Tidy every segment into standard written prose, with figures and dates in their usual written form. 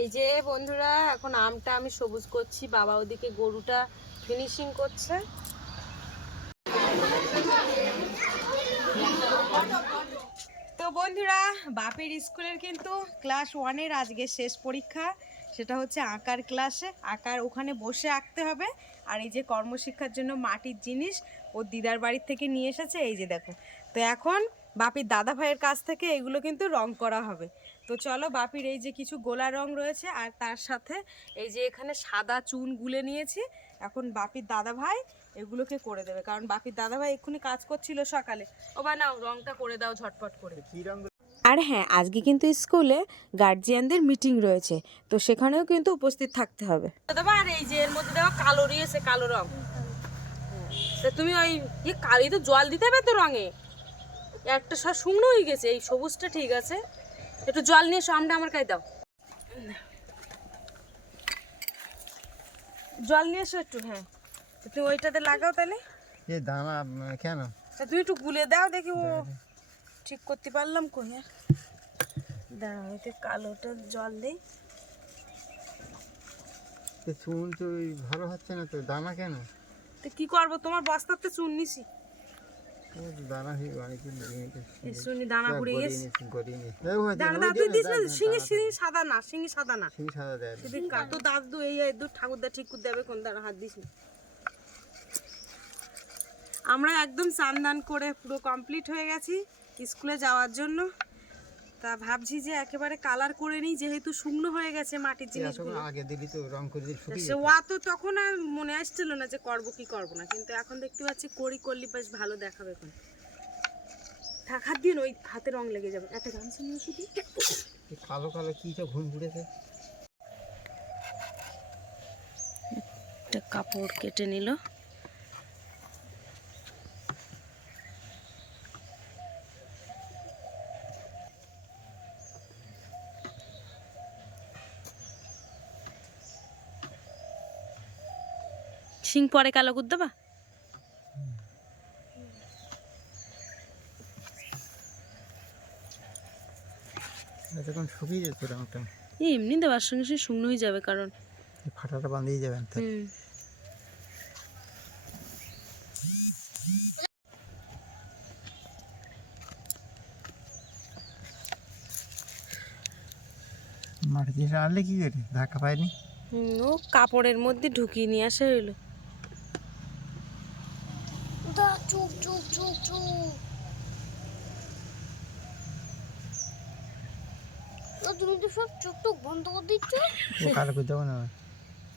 এই যে বন্ধুরা, এখন আমটা আমি সবুজ করছি, বাবা ওদিকে গরুটা ফিনিশিং করছে। তো বন্ধুরা, বাপের স্কুলের কিন্তু ক্লাস 1-এর আজকে শেষ পরীক্ষা। সেটা হচ্ছে আঁকার ক্লাসে। আঁকার ওখানে বসে আঁকতে হবে। আর এই যে কর্মশিক্ষার জন্য মাটির জিনিস ও দিদার বাড়ির থেকে নিয়ে এসেছে, এই যে দেখো। তো এখন বাপির দাদা ভাইয়ের কাছ থেকে এগুলো কিন্তু রং করা হবে। তো চলো, বাপির এই যে কিছু গোলা রং রয়েছে, আর তার সাথে এই যে এখানে সাদা চুন গুলে নিয়েছি। এখন বাপির দাদা ভাই এগুলোকে করে দেবে, কারণ বাপির দাদা ভাই এক্ষুনি কাজ করছিল সকালে। ও বা নাও, রংটা করে দাও ঝটপট করে। আর হ্যাঁ, আজকে কিন্তু স্কুলে গার্জিয়ানদের মিটিং রয়েছে, তো সেখানেও কিন্তু উপস্থিত থাকতে হবে। আর এই যে এর মধ্যে দেখো কালো রয়েছে, কালো রং। তা তুমি ওই কালি তো জল দিতে হবে তো রঙে। একটা সব শুকনো হয়ে গেছে, এই সবুজটা ঠিক আছে। একটু জল নিয়ে এসো, আমটা আমার কাছে দাও। জল নিয়ে এসো একটু। হ্যাঁ, তুমি ওইটাতে লাগাও তাহলে। এই দানা কেন? তুমি একটু গুলে দাও, দেখি ও ঠিক করতে পারলাম কই। হ্যাঁ দাঁড়াও, এতে কালোটা জল দেই। চুন তো ভালো হচ্ছে না তো, দানা কেন? তো কি করবো, তোমার বস্তাতে চুন নিছি। দানা শুনি দানা ঘুরে গেছে। দাঁড়া দানা তুই দিস না, শিঙি শিঙি সাদা না, শিঙি সাদা না। সাদা দেয় শুধু কাতো দাদু এই দু ঠাকুরদা ঠিক করে দেবে কোন, দাঁড়া হাত দিস না। আমরা একদম চান করে পুরো কমপ্লিট হয়ে গেছি স্কুলে যাওয়ার জন্য। তা ভাবছি যে একেবারে কালার করে নিই, যেহেতু শুকনো হয়ে গেছে মাটির জিনিসগুলো। আগে দিলি তো রং করে দিলি শুকিয়ে সে ওয়া তো তখন আর মনে আসছিল না যে করবো কি করবো না, কিন্তু এখন দেখতে পাচ্ছি করলি বেশ ভালো দেখাবে। এখন থাক, হাত দিয়ে ওই হাতে রং লেগে যাবে। একটা গামছা নিয়ে শুধু কালো কালো কি সব ঘুম ঘুরেছে। একটা কাপড় কেটে নিল। শিং পরে কালো করে দেবা। যখন শুকিয়ে যাচ্ছে রংটা, এমনি দেওয়ার সঙ্গে সঙ্গে শুকনো হয়ে যাবে, কারণ ফাটাটা বাঁধিয়ে যাবেন। মাটি জিনিস আনলে কি করে, ধাক্কা পায়নি? ও কাপড়ের মধ্যে ঢুকিয়ে নিয়ে আসা হইলো। তুমি তো সব চোখ টোক বন্ধ করে দিচ্ছ। ও কালো করে দেবো না,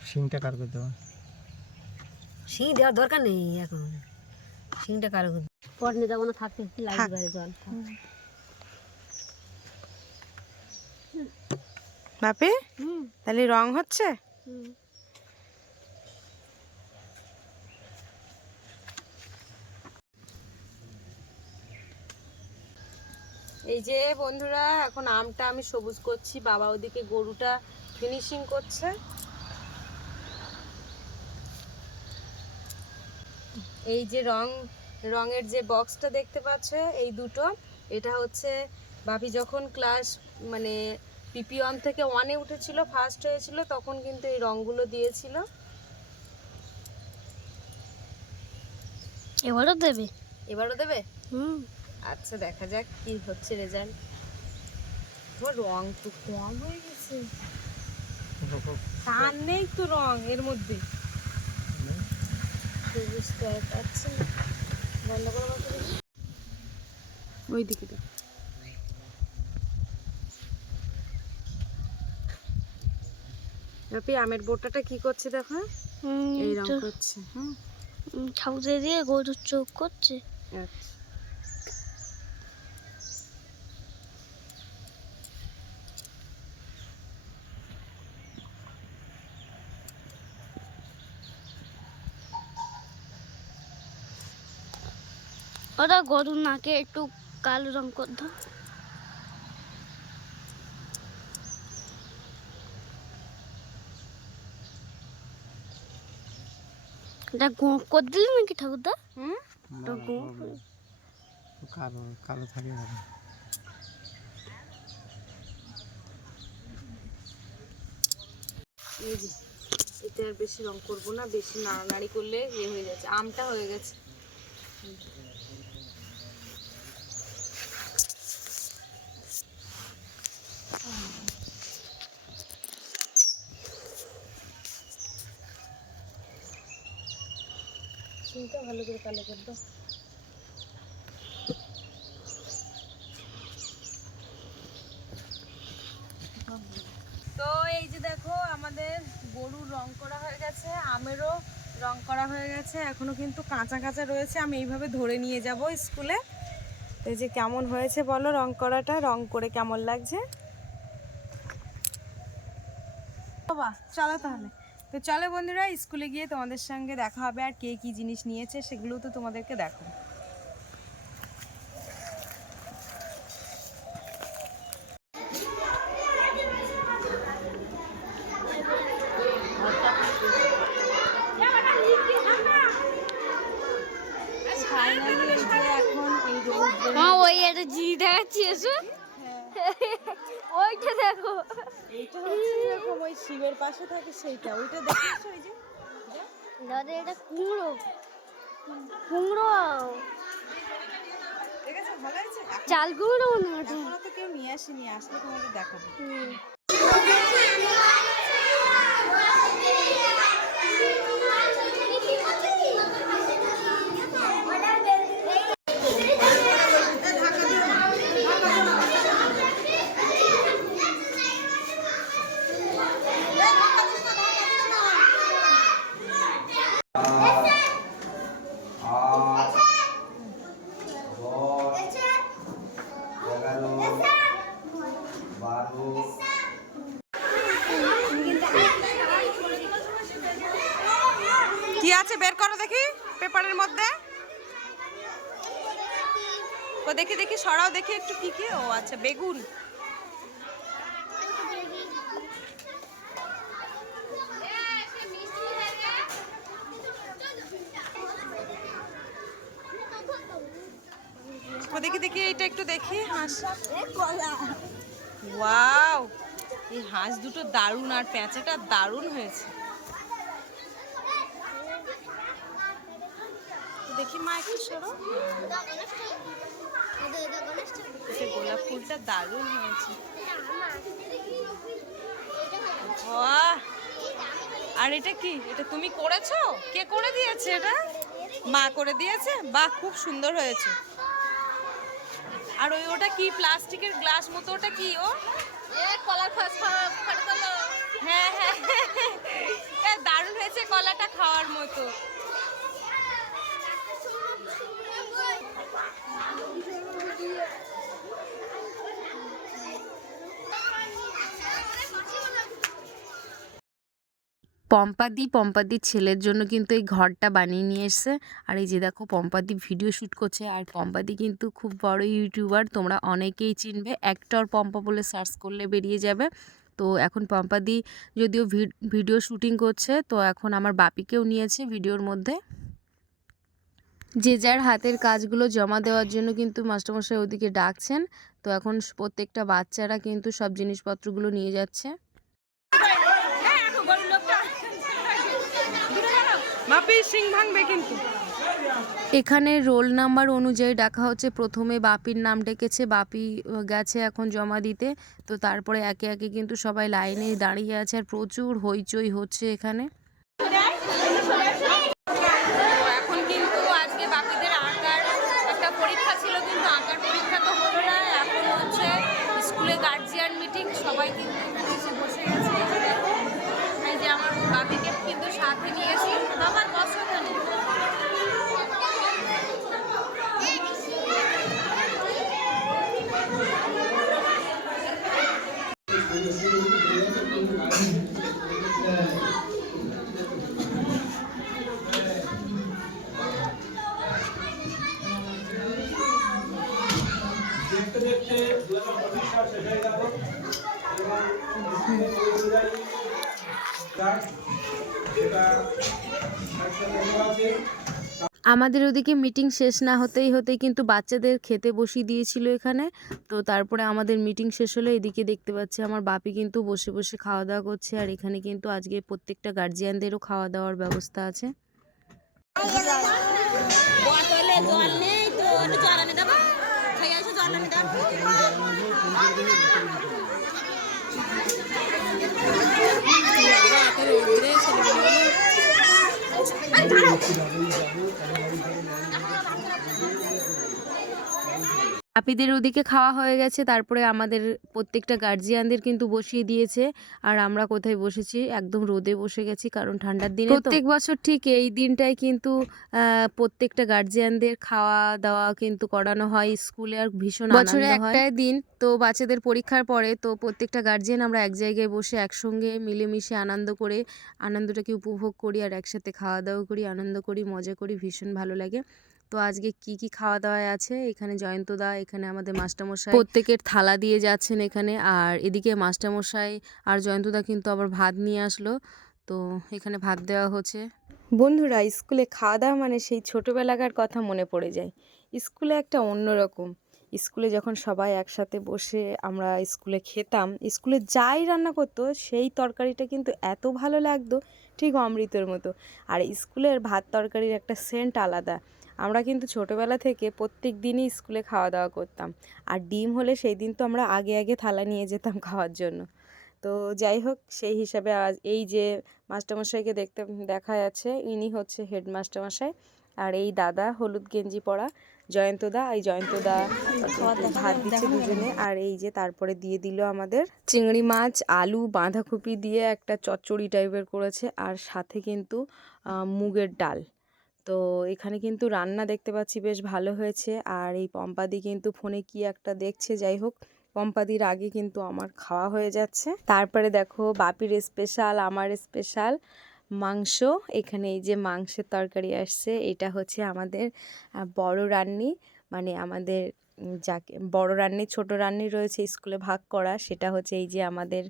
শিংটা কালো করে দেবো। শিং দেওয়ার দরকার নেই এখন, শিংটা কারো পট নিয়ে যাবো না, থাকতে লাগবে জল। বাপে তাহলে রং হচ্ছে। এই যে বন্ধুরা, এখন আমটা আমি সবুজ করছি, বাবা ওদিকে গরুটা ফিনিশিং করছে। এই যে রঙের যে বক্সটা দেখতে পাচ্ছ, এই দুটো, এটা হচ্ছে বাপি যখন ক্লাস মানে PP1 থেকে 1-এ উঠেছিল, ফার্স্ট হয়েছিল, তখন কিন্তু এই রঙগুলো দিয়েছিল। এবারও দেবে? এবারও দেবে। আচ্ছা, দেখা যাক কি হচ্ছে রেজাল্ট। রং তো কম হয়ে গেছে, টান নেই তো রং এর মধ্যে। সবুজটা পাচ্ছি না, বন্ধ করো ওই দিকে। আপনি আমের বোটাটা কি করছে দেখো, এই রং করছে। ঠাকুর দিয়ে গরুর চোখ করছে। আচ্ছা, ওটা গরুর নাকে একটু কালো রং করে দাও। এটা গোঁপ করে দিলি নাকি ঠাকুরদা? কালো কালো থাকে ভালো। এই যে এতে আর বেশি রং করবো না, বেশি নাড়ানাড়ি করলে ইয়ে হয়ে যাচ্ছে, আমটা হয়ে গেছে। সিমটা ভালো করে কালো করে দাও। তো এই যে দেখো আমাদের গরুর রং করা হয়ে গেছে, আমেরও রং করা হয়ে গেছে, এখনো কিন্তু কাঁচা কাঁচা রয়েছে। আমি এইভাবে ধরে নিয়ে যাব স্কুলে। তো এই যে কেমন হয়েছে বলো রং করাটা, রং করে কেমন লাগছে বাবা? চলো তাহলে। তো চলো বন্ধুরা, স্কুলে গিয়ে তোমাদের সঙ্গে দেখা হবে, আর কে কি জিনিস নিয়েছে সেগুলো তো তোমাদেরকে দেখো। ওই একটা জিনিস দেখাচ্ছি, এসো ওইটা দেখো। এইটা হচ্ছে এরকম ওই শিবের পাশে থাকে সেইটা, ওইটা দেখিয়েছো? ওই যে দাদা এটা কুমড়ো, কুমড়ো দেখেছো? ভালো হয়েছে? চাল কুমড়ো মনে হয়। এখনো তো কেউ নিয়ে আসেনি, আসলে তোমাদের দেখাবো। কি আছে বের করো দেখি পেপারের মধ্যে। ও দেখি দেখি সরাও দেখি একটু, কি কি? ও আচ্ছা, বেগুন। ও দেখি দেখি এইটা একটু দেখি, হাঁস। ওয়াও, এই হাঁস দুটো দারুণ, আর পেঁচাটা দারুণ হয়েছে। দেখি মা একটু সরো। এটা গোলাপ ফুলটা দারুণ হয়েছে। বাহ! আর এটা কি? এটা তুমি করেছো? কে করে দিয়েছে এটা? মা করে দিয়েছে? বাহ, খুব সুন্দর হয়েছে। আর ওই ওটা কি প্লাস্টিকের গ্লাস মতো, ওটা কি? ও হ্যাঁ হ্যাঁ, দারুণ হয়েছে, কলাটা খাওয়ার মতো। পম্পাদির ছেলের জন্য কিন্তু এই ঘরটা বানিয়ে নিয়ে এসছে। আর এই যে দেখো পম্পাদি ভিডিও শ্যুট করছে, আর পম্পাদি কিন্তু খুব বড় ইউটিউবার, তোমরা অনেকেই চিনবে, অ্যাক্টর পম্পা বলে সার্চ করলে বেরিয়ে যাবে। তো এখন পম্পাদি যদিও ভিডিও শ্যুটিং করছে, তো এখন আমার বাপিকেও নিয়েছে ভিডিওর মধ্যে। যে যার হাতের কাজগুলো জমা দেওয়ার জন্য কিন্তু মাস্টারমশাই ওদিকে ডাকছেন। তো এখন প্রত্যেকটা বাচ্চারা কিন্তু সব জিনিসপত্রগুলো নিয়ে যাচ্ছে। এখানে রোল নাম্বার অনুযায়ী ডাকা হচ্ছে। প্রথমে বাপির নাম ডেকেছে, বাপি গেছে এখন জমা দিতে। তো তারপরে একে একে কিন্তু সবাই লাইনে দাঁড়িয়ে আছে, আর প্রচুর হইচই হচ্ছে এখানে। এখন কিন্তু আজকে বাপিদের আঁকার একটা পরীক্ষা ছিল, কিন্তু আঁকার পরীক্ষা তো হলো না। এখন হচ্ছে স্কুলে গার্জিয়ান মিটিং, সবাই কিন্তু এখানে এসে বসে গেছে। এই যে আমার বাপিকে কিন্তু সাথে নিয়েছি, আমার বছর নেই। আমাদের ওদিকে মিটিং শেষ না হতেই কিন্তু বাচ্চাদের খেতে বসিয়ে দিয়েছিল এখানে। তো তারপরে আমাদের মিটিং শেষ হলো। এদিকে দেখতে পাচ্ছি আমার বাপি কিন্তু বসে বসে খাওয়া দাওয়া করছে, আর এখানে কিন্তু আজকে প্রত্যেকটা গার্জিয়ানদেরও খাওয়া দাওয়ার ব্যবস্থা আছে। বাপিদের ওদিকে খাওয়া হয়ে গেছে, তারপরে আমাদের প্রত্যেকটা গার্জিয়ানদের কিন্তু বসিয়ে দিয়েছে। আর আমরা কোথায় বসেছি, একদম রোদে বসে গেছি, কারণ ঠান্ডার দিনে প্রত্যেক বছর ঠিক এই দিনটাই কিন্তু প্রত্যেকটা গার্জিয়ানদের খাওয়া দাওয়া কিন্তু করানো হয় স্কুলে, আর ভীষণ বছরে একটাই দিন তো বাচ্চাদের পরীক্ষার পরে। তো প্রত্যেকটা গার্জিয়ান আমরা এক জায়গায় বসে একসঙ্গে মিলেমিশে আনন্দ করে আনন্দটাকে উপভোগ করি, আর একসাথে খাওয়া দাওয়া করি, আনন্দ করি, মজা করি, ভীষণ ভালো লাগে। তো আজকে কি খাওয়া দাওয়া আছে, এখানে জয়ন্তদা, এখানে আমাদের মাস্টারমশাই প্রত্যেকের থালা দিয়ে যাচ্ছেন এখানে, আর এদিকে মাস্টারমশাই আর জয়ন্তদা কিন্তু আবার ভাত নিয়ে আসলো। তো এখানে ভাত দেওয়া হচ্ছে। বন্ধুরা, স্কুলে খাওয়া দাওয়া মানে সেই ছোটোবেলাকার কথা মনে পড়ে যায়। স্কুলে একটা অন্যরকম, স্কুলে যখন সবাই একসাথে বসে আমরা স্কুলে খেতাম, স্কুলে যাই রান্না করতো সেই তরকারিটা কিন্তু এত ভালো লাগতো, ঠিক অমৃতের মতো। আর স্কুলের ভাত তরকারির একটা সেন্ট আলাদা। আমরা কিন্তু ছোটোবেলা থেকে প্রত্যেক দিনই স্কুলে খাওয়া দাওয়া করতাম, আর ডিম হলে সেই দিন তো আমরা আগে আগে থালা নিয়ে যেতাম খাওয়ার জন্য। তো যাই হোক, সেই হিসাবে আজ এই যে মাস্টারমশাইকে দেখা যাচ্ছে, ইনি হচ্ছে হেডমাস্টারমশাই, আর এই দাদা হলুদ গেঞ্জি পরা জয়ন্তদা, এই জয়ন্তদা ভাত দিচ্ছে দুজনে। আর এই যে তারপরে দিয়ে দিল আমাদের চিংড়ি মাছ, আলু, বাঁধাকপি দিয়ে একটা চচ্চড়ি টাইপের করেছে, আর সাথে কিন্তু মুগের ডাল। তো এখানে কিন্তু রান্না দেখতে পাচ্ছি বেশ ভালো হয়েছে। আর এই পম্পাদি কিন্তু ফোনে কি একটা দেখছে। যাই হোক, পম্পাদির আগে কিন্তু আমার খাওয়া হয়ে যাচ্ছে। তারপরে দেখো বাপির স্পেশাল, আমার স্পেশাল মাংস। এখানে এই যে মাংসের তরকারি আসছে, এটা হচ্ছে আমাদের বড় রান্নি, মানে আমাদের যাকে বড় রান্নি ছোট রান্নি রয়েছে স্কুলে ভাগ করা, সেটা হচ্ছে এই যে আমাদের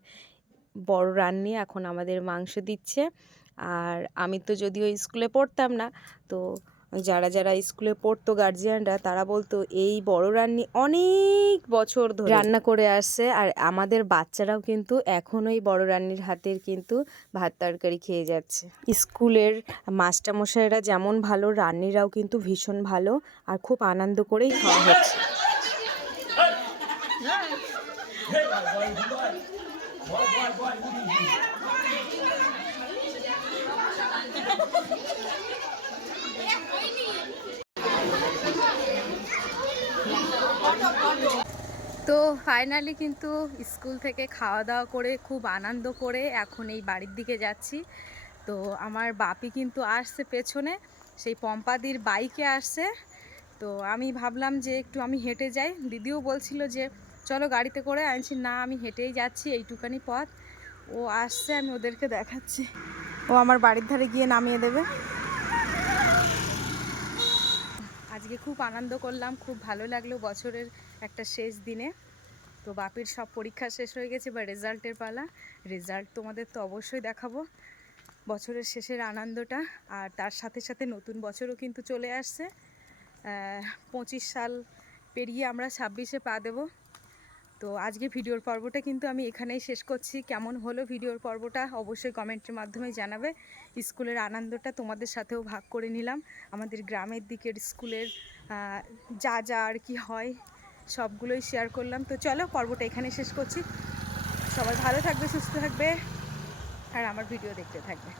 বড় রান্নি এখন আমাদের মাংস দিচ্ছে। আর আমি তো যদিও স্কুলে পড়তাম না, তো যারা যারা স্কুলে পড়তো গার্জিয়ানরা, তারা বলতো এই বড় রান্নি অনেক বছর ধরে রান্না করে আসছে, আর আমাদের বাচ্চারাও কিন্তু এখনও এই বড় রান্নির হাতের কিন্তু ভাত তরকারি খেয়ে যাচ্ছে। স্কুলের মাস্টারমশাইরা যেমন ভালো, রান্নিরাও কিন্তু ভীষণ ভালো, আর খুব আনন্দ করেই খাওয়া হচ্ছে। তো ফাইনালি কিন্তু স্কুল থেকে খাওয়া দাওয়া করে খুব আনন্দ করে এখন এই বাড়ির দিকে যাচ্ছি। তো আমার বাপি কিন্তু আসছে পেছনে, সেই পম্পাদির বাইকে আসছে। তো আমি ভাবলাম যে একটু আমি হেঁটে যাই, দিদিও বলছিল যে চলো গাড়িতে করে, আনছি না আমি হেঁটেই যাচ্ছি এইটুখানি পথ। ও আসছে, আমি ওদেরকে দেখাচ্ছি, ও আমার বাড়ির ধারে গিয়ে নামিয়ে দেবে। আজকে খুব আনন্দ করলাম, খুব ভালো লাগলো বছরের একটা শেষ দিনে। তো বাপির সব পরীক্ষা শেষ হয়ে গেছে, বা রেজাল্টের পালা। রেজাল্ট তোমাদের তো অবশ্যই দেখাবো, বছরের শেষের আনন্দটা। আর তার সাথে সাথে নতুন বছরও কিন্তু চলে আসছে। 25 সাল পেরিয়ে আমরা 26-এ পা দেবো। তো আজকে ভিডিওর পর্বটা কিন্তু আমি এখানেই শেষ করছি। কেমন হলো ভিডিওর পর্বটা অবশ্যই কমেন্টের মাধ্যমে জানাবে। স্কুলের আনন্দটা তোমাদের সাথেও ভাগ করে নিলাম, আমাদের গ্রামের দিকের স্কুলের যা যা আর কি হয় সবগুলোই শেয়ার করলাম। তো চলো পর্বটা এখানে শেষ করছি। সবাই ভালো থাকবে, সুস্থ থাকবে, আর আমার ভিডিও দেখতে থাকবে।